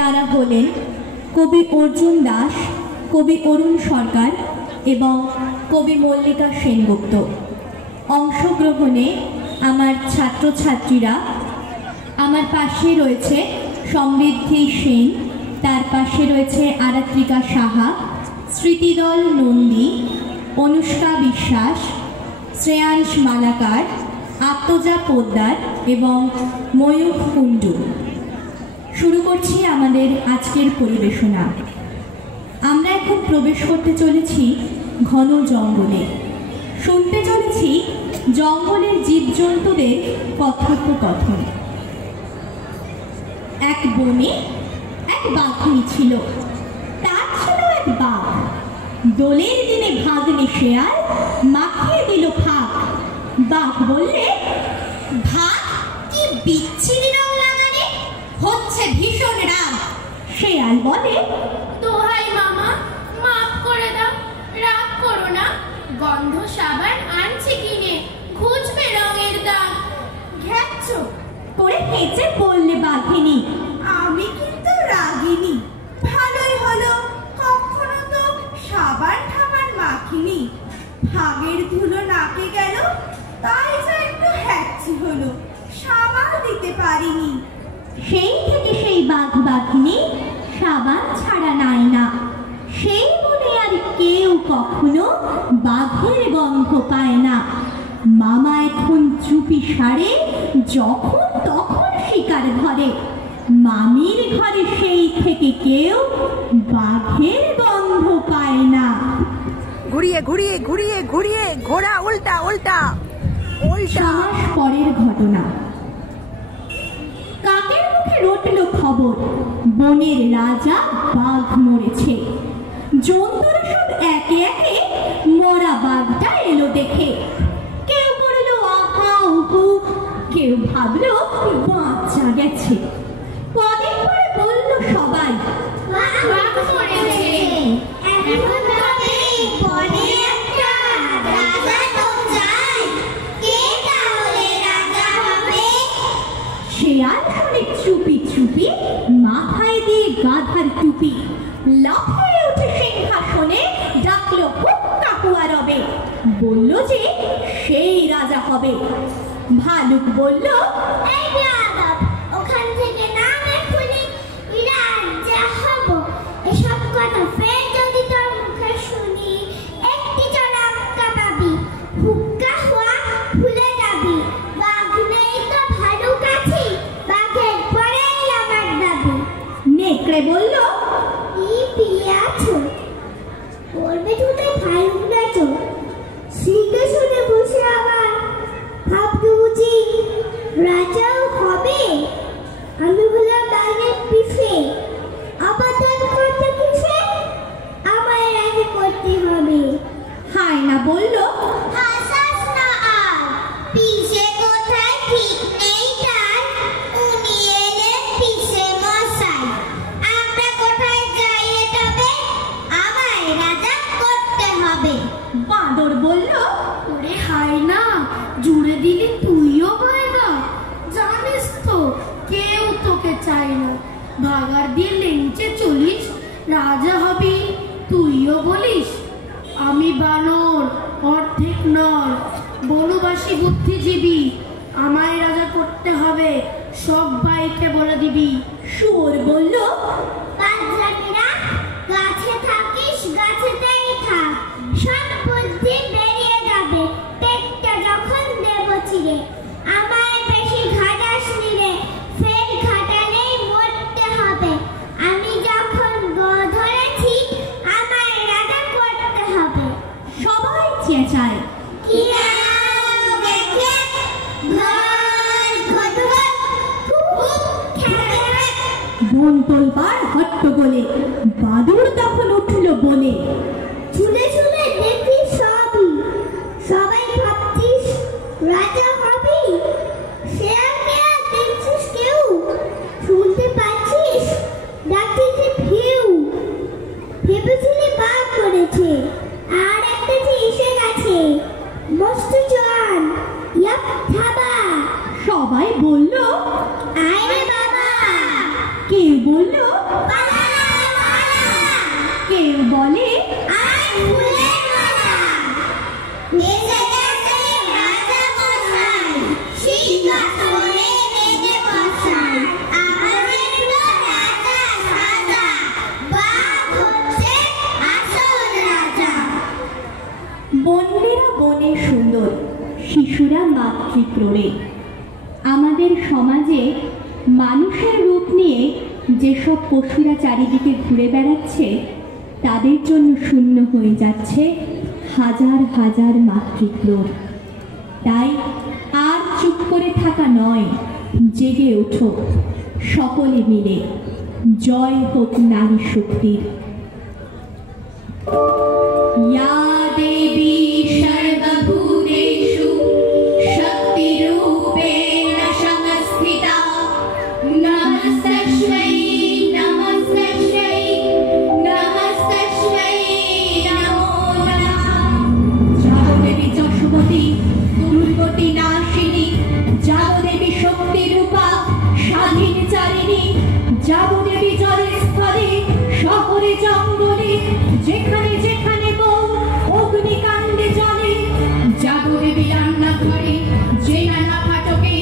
তারা হলেন কবি অর্জুন দাস, কবি অরুণ সরকার এবং কবি মল্লিকা সেনগুপ্ত। অংশগ্রহণে আমার ছাত্রছাত্রীরা, আমার পাশে রয়েছে সমৃদ্ধি সেন, তার পাশে রয়েছে আরাত্রিকা সাহা, স্মৃতিদল নন্দী, অনুষ্কা বিশ্বাস, শ্রেয়াংশ মালাকার, আত্মজা পোদ্দার এবং ময়ূর কুণ্ডু। শুরু করছি আমাদের আজকের পরিবেশনা। আমরা এখন প্রবেশ করতে চলেছি ঘন জঙ্গলে। শুনতে চলেছি জঙ্গলের জীবজন্তুদের কথোপকথন। এক বনে এক বাঘিনী ছিল, তার ছিল এক বাঘ। দোলের দিনে ভাগ্নে শেয়াল মাখিয়ে দিল ফাঁক। বাঘ বললে, ভাগ কি বিচ্ছিরি রং লাগালে, হচ্ছে ভীষণ রাগ। শেয়াল বলে, দোহাই মামা, মাফ করে দাও, রাগ করো না, গন্ধ সাবান আনছি কিনে, ঘুচবে রঙের দাগ। ঘ্যাচ্ছ করে হেঁচে বললে বাঘিনী, আমি কিন্তু রাগিনি, ভালোই হলো, কখনো তো সাবান ঠাবান মাখিনি। ভাগের ধুলো নাকে গেল, তাই যা একটু হ্যাচ্ছি হলো, সাবান দিতে পারিনি। সেই থেকে সেই বাঘ বাঘিনী সাবান ছাড়া নাই না। সেই বলে আর কেউ কখনো বাঘের গন্ধ পায় না। মামা এখন চুপি সারে যখন তখন শিকার ধরে। মামির ঘরে সেই থেকে কেউ বাঘের গন্ধ পায় না। ঘুরিয়ে ঘুরিয়ে ঘুরিয়ে ঘুরিয়ে ঘোড়া উল্টা উল্টা উল্টা। মাস পরের ঘটনা। কাকের মুখে রটল খবর, বনের রাজা বাঘ মরেছে। জন্তুরা সব একে একে মরা বাঘটা এলো দেখে। কেউ করলো আহা উহু, কেউ ভাবলো বাচ্চা গেছে। কদিন পরে বলল সবাই, বাঘ মরেছে, এখন তবে বনে একটা রাজা তো চাই, কে তাহলে রাজা হবে? শেয়াল শুনে চুপি চুপি মাথায় দিয়ে গাধার টুপি। লাফিয়ে উঠে সিংহাসনে ডাকলো কাকুয়া রবে, বলল যে সেই রাজা হবে। ভালুক বলল, এই বেয়াদব, ওখান থেকে নাম এক্ষুনি, রাজা হব। এসব কথা ফের যদি তোর মুখে শুনি, একটি চড়াক্কা পাবি, হুক্কা হওয়া ভুলে যাবি। বাঘ নেই তো ভালুক আছি, বাঘের পরেই আমার দাবি। নেকড়ে বলল, কি পিয়াছ, করবে তুমি ভালুক নাচো, সিংহাসনে বসে আবার ভাবতে বুঝি রাজাও হবে। আমি হলাম বাঘের পিঠে, আবাদন করতে কিসে, আমায় রাজা করতে হবে। হায়না বলল, হাসাস না আর, পিছে কোথায় ঠিক নেই তার, উনি এলেন পিছে মশাই। আমরা কোথায় যাই তবে, আমায় রাজা করতে হবে। বাঁদর বলল, ওরে হায়না, জুড়ে দিলি তুইও বায়না, জানিস তো কেউ তোকে চায় না। ভাগার দিয়ে লেঞ্চে চলিস, রাজা হবি তুইও বলিস। আমি বানর, অর্ধেক নর, বনবাসী বুদ্ধিজীবী, আমায় রাজা করতে হবে, সবাইকে বলে দিবি। শুয়োর বলল, বাদরামিরা, গাছে থাকিস গাছেতেই থাক, সব বুদ্ধি বেরিয়ে যাবে পেটটা যখন দেব চিরে। আমায় বেশি ঘাটাস নিরে, ফের ঘাটালেই মরতে হবে। আমি যখন গো ধরেছি, আমায় রাজা করতে হবে। সবাই চেঁচায়, কি আলো দেখে, ঘর ঘটঘট, খুব খেলে। বন তোলবার হট্টগোলে। বাদুড় তখন উঠল বলে, শুনে শুনে দেখি সবই, সবাই ভাবছিস রাজা হবি। শেয়ালকে আর দেখছিস কেউ, শুনতে পাচ্ছিস ডাকছে ভিউ। ভেবেছিলি বাঘ করেছে, আর একটা যে এসে গেছে, মস্ত জোয়ান, ইয়াপ থাবা। সবাই বলল, আয় রে বাবা। কেউ বলল, হলো কেউ বলে বনেরা বনে সুন্দর, শিশুরা মাতৃক্রোড়ে। আমাদের সমাজে মানুষের রূপ নিয়ে যেসব পশুরা চারিদিকে ঘুরে বেড়াচ্ছে, তাদের জন্য শূন্য হয়ে যাচ্ছে হাজার হাজার মাতৃক্রোড়। তাই আর চুপ করে থাকা নয়, জেগে ওঠো সকলে মিলে। জয় হোক নারী শক্তির। या देवी सर्वभूतेषु शक्तिरूपेण संस्थिता नमस्तस्यै नमस्तस्यै नमस्तस्यै नमो नमः। जागो देवी যশোবতী দুর্গতি নাশিনী, जागो देवी शक्तिरूपा স্বাধীনচারিণী, जागो देवी জলে স্থলে শহরে জঙ্গলে যেখানে যেখানে অগ্নিকাণ্ডে জলে, জাগো দেবী রান্না ঘরে যে নানা ফাটকে,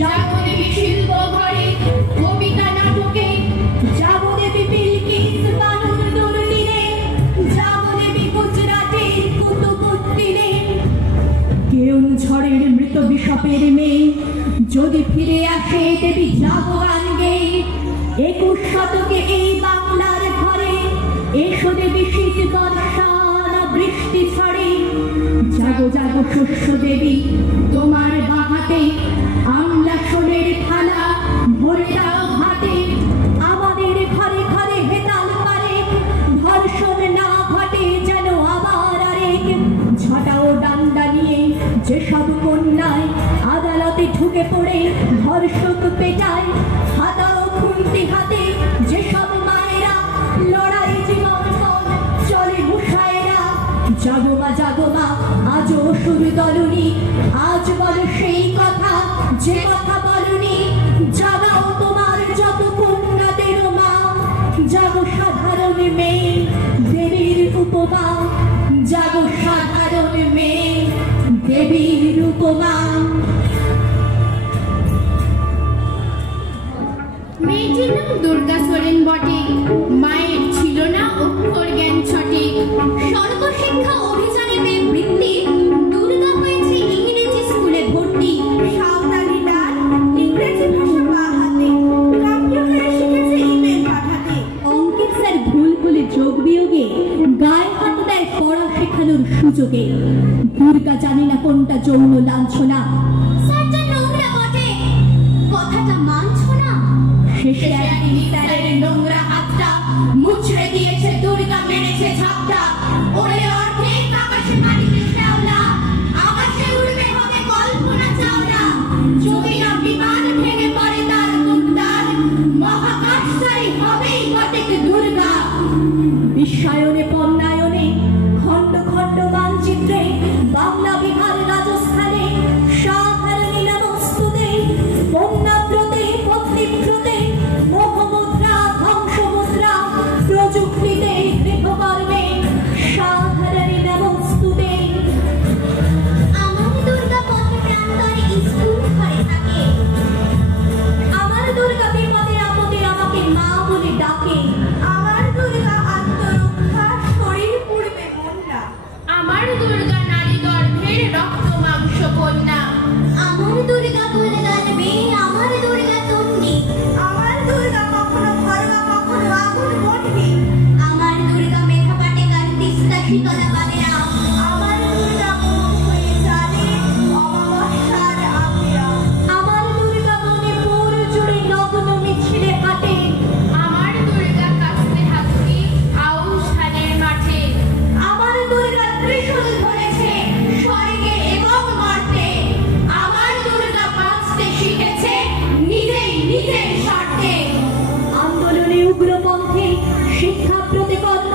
জাগো দেবী শিল্প ঘরে কবিতা নাটকে, জাগো দেবী বিলকিস বানুর দুর্দিনে, জাগো দেবী গুজরাটের কুতুবুদ্দিনে। কেউ ঝড়ের মৃত বিশপের মেয়ে যদি ফিরে আসে দেবী জাগো গান গেয়ে। 21 শতকে এই বাংলার ঘরে এসো দেবী শীত বর্ষা বৃষ্টি ছড়ে। জাগো জাগো শস্য দেবী তোমার বাহাতে, আমলা সোনের থালা ভরে দাও ভাতে। আমাদের ঘরে ঘরে হেতাল পারে, ধর্ষণ না ঘটে যেন আবার আরেক। ঝটাও ডান্ডা নিয়ে যেসব কন্যায় আদালতে ঢুকে পড়ে ধর্ষক পেটায়, হাতাও খুন্তি হাতে যেসব মায়েরা লড়াই জীবনপণ চলে মুসায়েরা। জাগো মা আজও সুর দলনি, আজ বলো সেই কথা যে কথা বলনি। জাগাও তোমার যত কন্যাদের মা, জাগো সাধারণ মেয়ে দেবীর উপমা, জাগো সাধারণ মেয়ে দেবীর উপমা। মেয়েটির নাম দুর্গা সোরেন বটে, মায়ের ছিল না অক্ষর জ্ঞান সঠিক। সর্বশিক্ষা অভিযানে পেয়ে বৃত্তি, দুর্গা হয়েছে ইংরেজি স্কুলে ভর্তি। সাঁওতালি ডান, ইংরেজি ভাষা বাহাতে, কম্পিউটারে শিখেছে ইমেল পাঠাতে। অঙ্কের স্যার ভুল ভুলে যোগ বিয়োগে গায়ে হাত দেয় পড়া শেখানোর সুযোগে। দুর্গা জানে না কোনটা যৌন লাঞ্ছনা, স্যারটা নোংরা বটে কথাটা মানছো না। শেষে একদিন স্যারের নোংরা হাতটা মুচড়ে দিয়েছে দুর্গা, মেরেছে ঝাপটা। ওরে অর্ধেক আকাশে মাটিতে শ্যাওলা, আকাশে উড়বে হবে কল্পনা চাওলা। যদি না বিমান ভেঙে পড়ে তার মুক্তার, মহাকাশচারী হবেই ঘটেক দুর্গা। বিশ্বায়নে পণ্যায়নে খণ্ড খণ্ড মানচিত্রে, বাংলা বিহার রাজস্থানে সাধারণী নমস্তুতে। বন্যাব্রতে পত্নীব্রতে মোহমুদ্রা ধ্বংসমুদ্রা, প্রযুক্তিতে গৃহকর্মে সাধারণী নমস্তুতে। আমার দুর্গা পথে প্রান্তরে স্কুল ঘরে থাকে, আমার দুর্গা বিপদে আপদে আমাকে মা বলে ডাকে। আমার দুর্গা আত্মরক্ষা, শরীর পুড়বে মন না। আমার দুর্গা নারী গর্ভের রক্ত মাংস কন্যা। আমার দুর্গা বলে গালবে, আমার দুর্গা তন্নি। আমার দুর্গা কখনো ঘরোয়া কখনো আগুন বটবে। আমার দুর্গা মেধা পাটে গান তিস্তা শীতলা বাদেরা। আমার দুর্গা মন হয়ে জানে অমাবস্যার আবিরা। আমার দুর্গা মণিপুর জুড়ে নগ্ন মিছিলে হাঁটে। আমার দুর্গা কাস্তে হাসি আউশ ধানের মাঠে। আমার দুর্গা ত্রিশূল ধরেছে স্বর্গে এবং মর্তে। আমার দুর্গা বাঁচতে শিখেছে নিজেই নিজের স্বার্থে। আন্দোলনে উগ্রপন্থী শিক্ষা প্রতি কর্ম